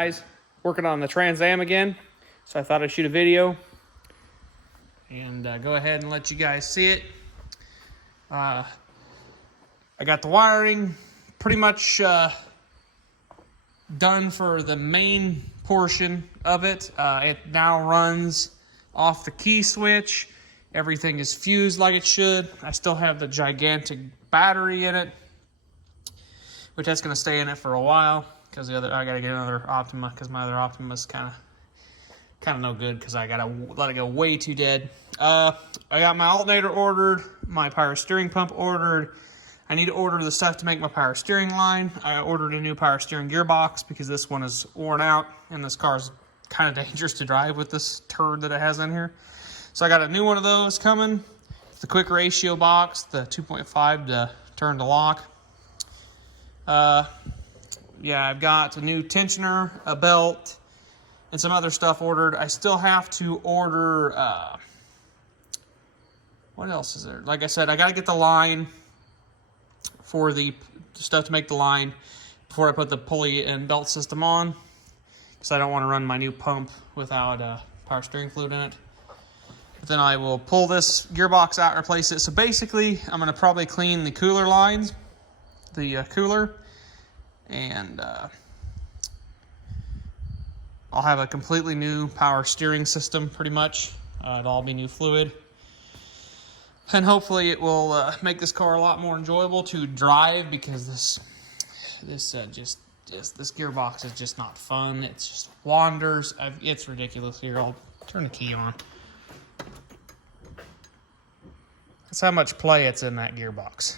guys, working on the Trans Am again, so I thought I'd shoot a video and go ahead and let you guys see it. I got the wiring pretty much done for the main portion of it. It now runs off the key switch. Everything is fused like it should. I still have the gigantic battery in it, which that's going to stay in it for a while because I got to get another Optima because my other Optima is kind of no good because I got to let it go way too dead. I got my alternator ordered, my power steering pump ordered. I need to order the stuff to make my power steering line. I ordered a new power steering gearbox because this one is worn out and this car is kind of dangerous to drive with this turd that it has in here. So I got a new one of those coming. The quick ratio box, the 2.5 to turn to lock. Yeah, I've got a new tensioner, a belt, and some other stuff ordered. I still have to order, what else is there? Like I said, I got to get the line for the stuff to make the line before I put the pulley and belt system on, because I don't want to run my new pump without power steering fluid in it. But then I will pull this gearbox out and replace it. So basically, I'm going to probably clean the cooler lines, the cooler, and I'll have a completely new power steering system pretty much. It'll all be new fluid. And hopefully it will make this car a lot more enjoyable to drive, because this gearbox is just not fun. It just wanders. It's ridiculous. Here, I'll turn the key on. That's how much play it's in that gearbox.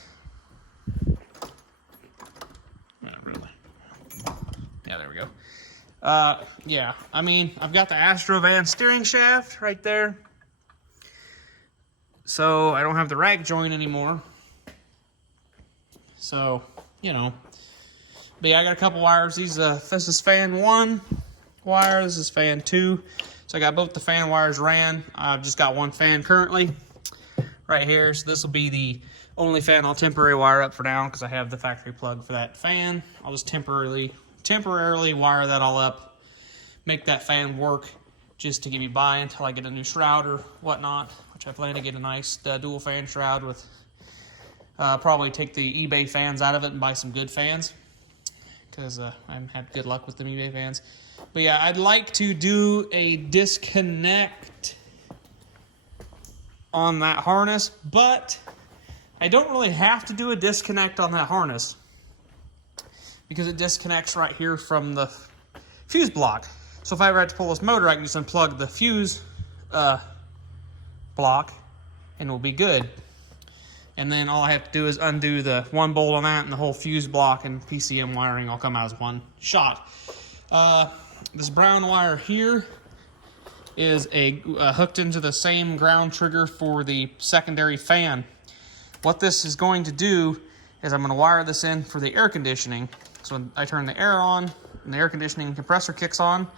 Not really. Yeah, there we go. Yeah, I mean, I've got the Astrovan steering shaft right there. So I don't have the rack joint anymore. So, you know. But yeah, I got a couple wires. This is fan 1 wire. This is fan 2. So I got both the fan wires ran. I've just got one fan currently right here. So this will be the only fan I'll temporarily wire up for now, because I have the factory plug for that fan. I'll just temporarily wire that all up, make that fan work just to get me by until I get a new shroud or whatnot, which I plan to get a nice dual fan shroud with, probably take the eBay fans out of it and buy some good fans, because I haven't had good luck with the eBay fans. But yeah, I'd like to do a disconnect on that harness, but I don't really have to do a disconnect on that harness because it disconnects right here from the fuse block. So if I ever had to pull this motor, I can just unplug the fuse block and we'll be good. And then all I have to do is undo the one bolt on that, and the whole fuse block and PCM wiring all come out as one shot. This brown wire here is hooked into the same ground trigger for the secondary fan. What this is going to do is I'm going to wire this in for the air conditioning. So when I turn the air on and the air conditioning compressor kicks on,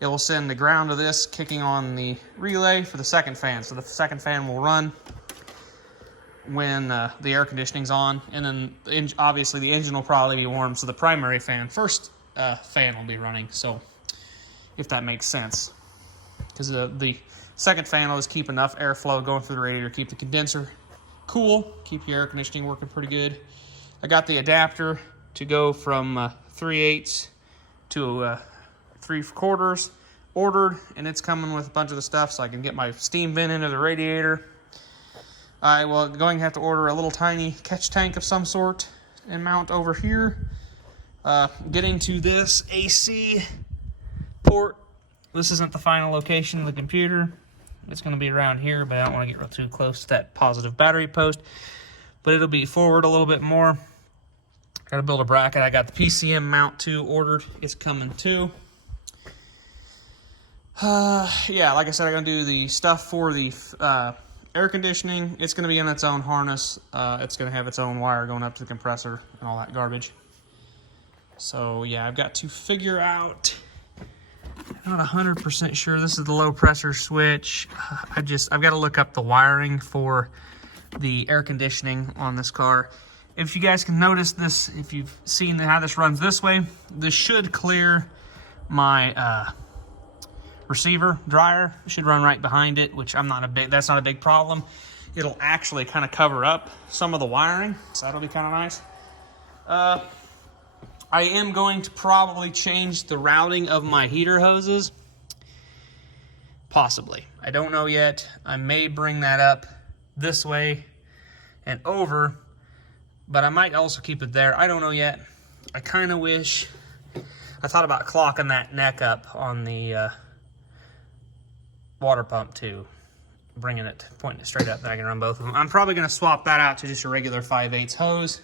it will send the ground of this kicking on the relay for the second fan. So the second fan will run when the air conditioning's on, and then obviously the engine will probably be warm, so the primary fan, first fan will be running. So if that makes sense, because the second fan will just keep enough airflow going through the radiator, keep the condenser cool, keep your air conditioning working pretty good. I got the adapter to go from 3/8 to 3/4 ordered, and it's coming with a bunch of the stuff so I can get my steam vent into the radiator. I will going to have to order a little tiny catch tank of some sort and mount over here. Getting to this AC port. This isn't the final location of the computer. It's going to be around here, but I don't want to get too close to that positive battery post. But it'll be forward a little bit more. Got to build a bracket. I got the PCM mount too ordered. It's coming too. Yeah, like I said, I'm going to do the stuff for the air conditioning. It's going to be in its own harness. It's going to have its own wire going up to the compressor and all that garbage. So yeah, I've got to figure out. I'm not 100% sure. This is the low pressure switch. I've got to look up the wiring for the air conditioning on this car. If you guys can notice this, if you've seen how this runs this way, this should clear my receiver dryer. It should run right behind it, which that's not a big problem. It'll actually kind of cover up some of the wiring, so that'll be kind of nice. I am going to probably change the routing of my heater hoses. Possibly. I don't know yet. I may bring that up this way and over, but I might also keep it there. I don't know yet. I kind of wish... I thought about clocking that neck up on the water pump too. Pointing it straight up, that I can run both of them. I'm probably going to swap that out to just a regular 5/8 hose.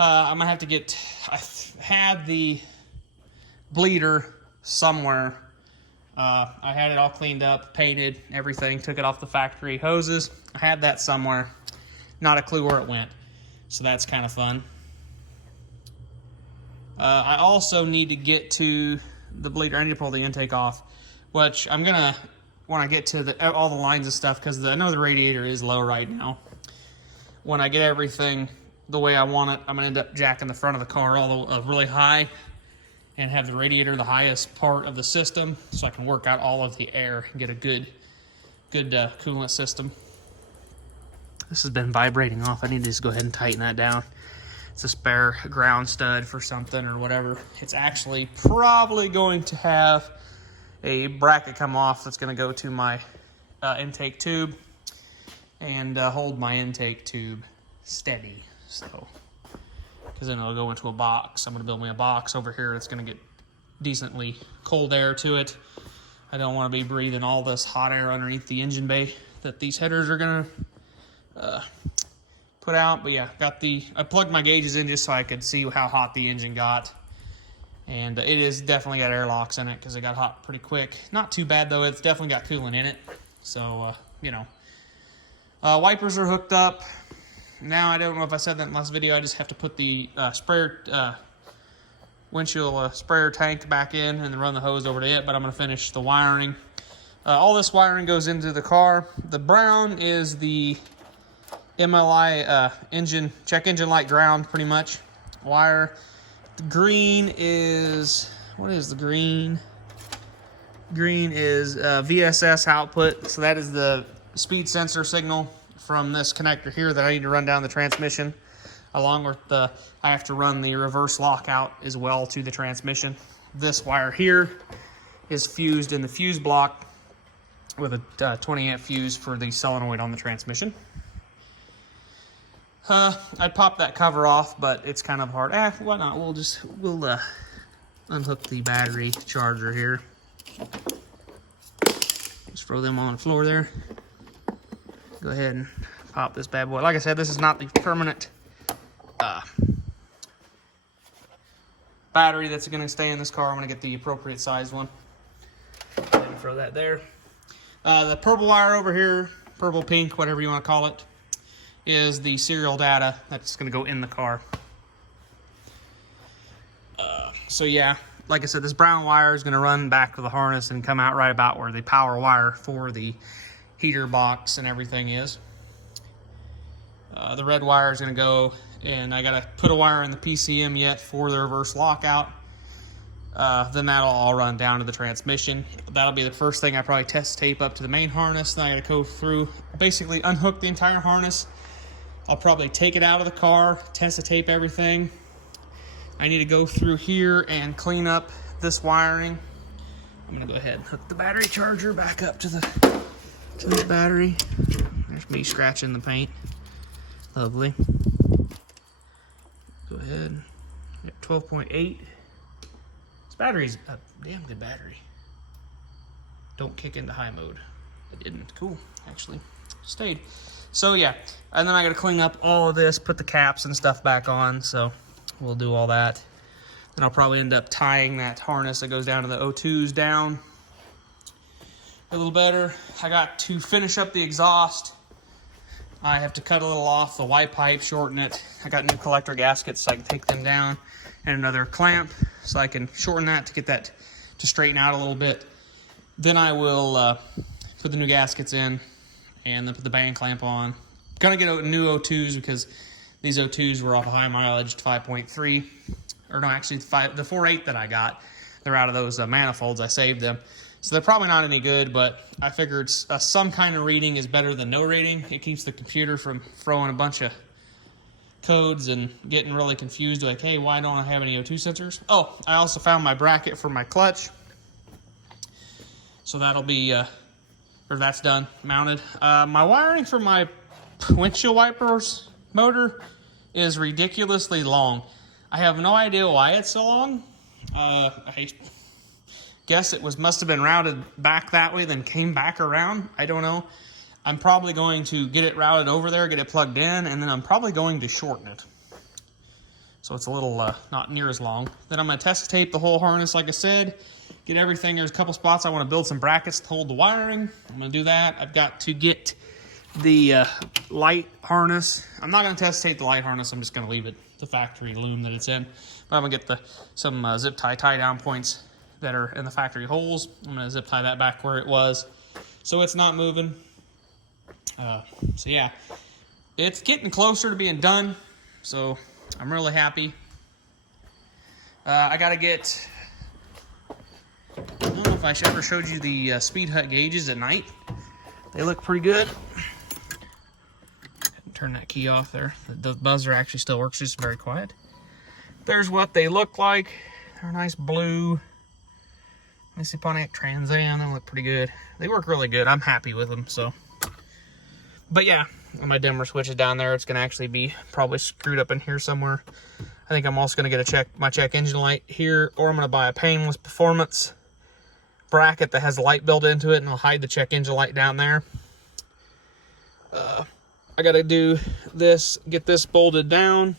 I'm going to have to get... I had the bleeder somewhere. I had it all cleaned up, painted, everything. Took it off the factory hoses. I had that somewhere. Not a clue where it went. So that's kind of fun. I also need to get to the bleeder. I need to pull the intake off, which I'm going to... when I get to all the lines and stuff, because I know the radiator is low right now. When I get everything the way I want it, I'm going to end up jacking the front of the car really high and have the radiator the highest part of the system so I can work out all of the air and get a good coolant system. This has been vibrating off. I need to just go ahead and tighten that down. It's a spare ground stud for something or whatever. It's actually probably going to have a bracket come off that's going to go to my intake tube and hold my intake tube steady. So, because then it'll go into a box. I'm going to build me a box over here that's going to get decently cold air to it. I don't want to be breathing all this hot air underneath the engine bay that these headers are going to put out. But yeah, I plugged my gauges in just so I could see how hot the engine got. And it is definitely got airlocks in it because it got hot pretty quick. Not too bad though, it's definitely got coolant in it. So, you know. Wipers are hooked up. Now, I don't know if I said that in the last video, I just have to put the windshield sprayer tank back in and then run the hose over to it, but I'm going to finish the wiring. All this wiring goes into the car. The brown is the MLI check engine light ground, pretty much, wire. The green is, what is the green? Green is VSS output, so that is the speed sensor signal from this connector here that I need to run down the transmission, along with I have to run the reverse lockout as well to the transmission. This wire here is fused in the fuse block with a 20 amp fuse for the solenoid on the transmission. I'd pop that cover off, but it's kind of hard. Why not? We'll unhook the battery charger here. Just throw them on the floor there. Go ahead and pop this bad boy. Like I said, this is not the permanent battery that's going to stay in this car. I'm going to get the appropriate size one. And throw that there. The purple wire over here, purple, pink, whatever you want to call it, is the serial data that's going to go in the car. So yeah, like I said, this brown wire is going to run back to the harness and come out right about where the power wire for the heater box and everything is. The red wire is going to go, and I got to put a wire in the PCM yet for the reverse lockout. Then that'll all run down to the transmission. That'll be the first thing I probably test tape up to the main harness. Then I got to go through, basically unhook the entire harness. I'll probably take it out of the car, test the tape everything. I need to go through here and clean up this wiring. I'm going to go ahead and hook the battery charger back up to the battery. There's me scratching the paint. Lovely. Go ahead. 12.8. This battery's a damn good battery. Don't kick into high mode. It didn't. Cool, actually. Stayed. So yeah, and then I got to clean up all of this, put the caps and stuff back on, so we'll do all that. Then I'll probably end up tying that harness that goes down to the O2s down a little better. I got to finish up the exhaust. I have to cut a little off the Y pipe, shorten it. I got new collector gaskets so I can take them down, and another clamp so I can shorten that to get that to straighten out a little bit. Then I will put the new gaskets in and then put the band clamp on. Gonna get new O2s because these O2s were off a high mileage 5.3, or no, actually the 4.8 that I got. they're out of those manifolds. I saved them. So they're probably not any good, but I figured some kind of reading is better than no reading. It keeps the computer from throwing a bunch of codes and getting really confused, like, hey, why don't I have any O2 sensors? Oh, I also found my bracket for my clutch. So that'll be, or that's done, mounted. My wiring for my windshield wipers motor is ridiculously long. I have no idea why it's so long. I guess it must have been routed back that way, then came back around. I don't know. I'm probably going to get it routed over there, get it plugged in, and then I'm probably going to shorten it. So it's a little not near as long. Then I'm going to test tape the whole harness, like I said. Get everything. There's a couple spots I want to build some brackets to hold the wiring. I'm going to do that. I've got to get the light harness. I'm not going to test tape the light harness. I'm just going to leave it the factory loom that it's in. But I'm going to get some zip tie down points that are in the factory holes. I'm going to zip tie that back where it was so it's not moving. So yeah, it's getting closer to being done, so I'm really happy. I got to get, I don't know if I ever showed you the Speed Hut gauges at night. They look pretty good. Turn that key off there. The buzzer actually still works, just very quiet. There's what they look like. They're nice blue. Let me see, Pontiac Trans Am, they look pretty good. They work really good. I'm happy with them, so. But yeah, my dimmer switch is down there. It's going to actually be probably screwed up in here somewhere. I think I'm also going to get my check engine light here, or I'm going to buy a painless performance bracket that has a light built into it, and I'll hide the check engine light down there. I got to do this, get this bolted down.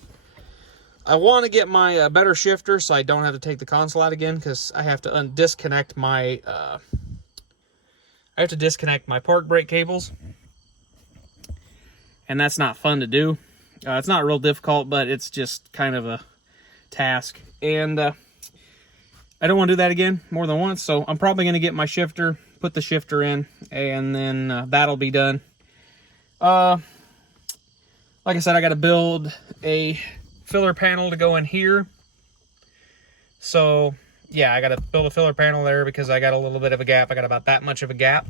I want to get my better shifter so I don't have to take the console out again, because I have to disconnect my park brake cables. And that's not fun to do. It's not real difficult, but it's just kind of a task. And I don't want to do that again more than once, so I'm probably going to get my shifter, put the shifter in, and then that'll be done. Like I said, I got to build a filler panel to go in here. So, yeah, I got to build a filler panel there because I got a little bit of a gap. I got about that much of a gap.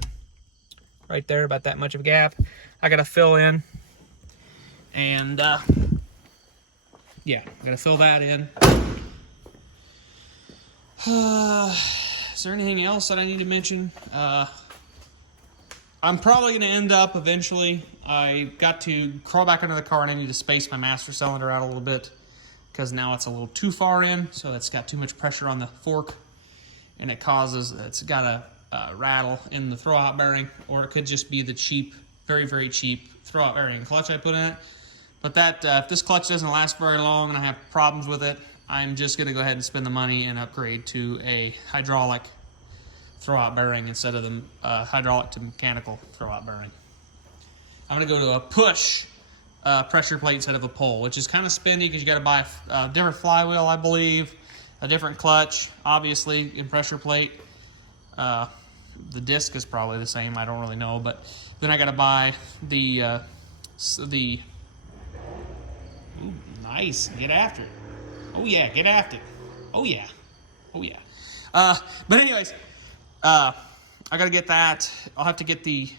Right there, about that much of a gap. I got to fill in. And, yeah, I'm going to fill that in. Is there anything else that I need to mention? I'm probably going to end up eventually. I got to crawl back under the car and I need to space my master cylinder out a little bit because now it's a little too far in, so it's got too much pressure on the fork and it's got a rattle in the throwout bearing, or it could just be the cheap, very, very cheap throwout bearing clutch I put in it. But that if this clutch doesn't last very long and I have problems with it, I'm just going to go ahead and spend the money and upgrade to a hydraulic throwout bearing instead of the hydraulic to mechanical throwout bearing. I'm going to go to a push pressure plate instead of a pull, which is kind of spendy because you got to buy a different flywheel, I believe, a different clutch, obviously, in pressure plate. The disc is probably the same, I don't really know, but then I got to buy the ooh, nice, get after it. Oh yeah, get after it. Oh yeah, oh yeah. But anyways, I gotta get that. I'll have to get the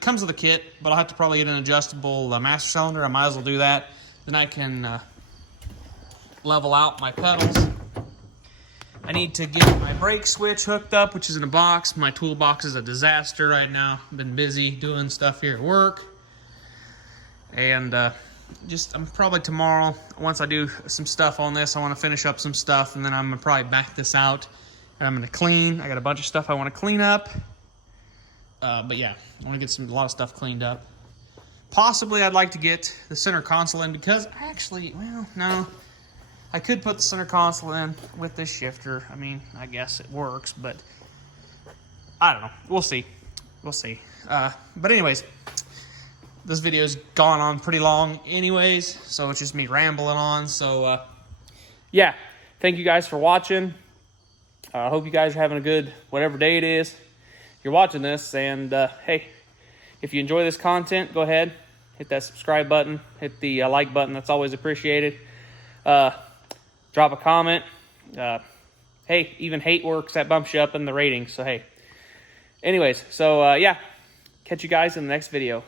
comes with the kit, but I'll have to probably get an adjustable master cylinder. I might as well do that. Then I can level out my pedals. I need to get my brake switch hooked up, which is in a box. My toolbox is a disaster right now. I've been busy doing stuff here at work. And I'm probably tomorrow, once I do some stuff on this, I want to finish up some stuff, and then I'm going to probably back this out, and I'm going to clean. I got a bunch of stuff I want to clean up. But yeah, I want to get a lot of stuff cleaned up. Possibly I'd like to get the center console in because I could put the center console in with this shifter. I mean, I guess it works, but I don't know. We'll see. We'll see. But anyways, this video's gone on pretty long anyways, so it's just me rambling on. So, yeah, thank you guys for watching. I hope you guys are having a good whatever day it is you're watching this. And, hey, if you enjoy this content, go ahead, hit that subscribe button, hit the like button. That's always appreciated. Drop a comment. Hey, hey, even hate works, that bumps you up in the ratings. So, hey. Anyways, so yeah, catch you guys in the next video.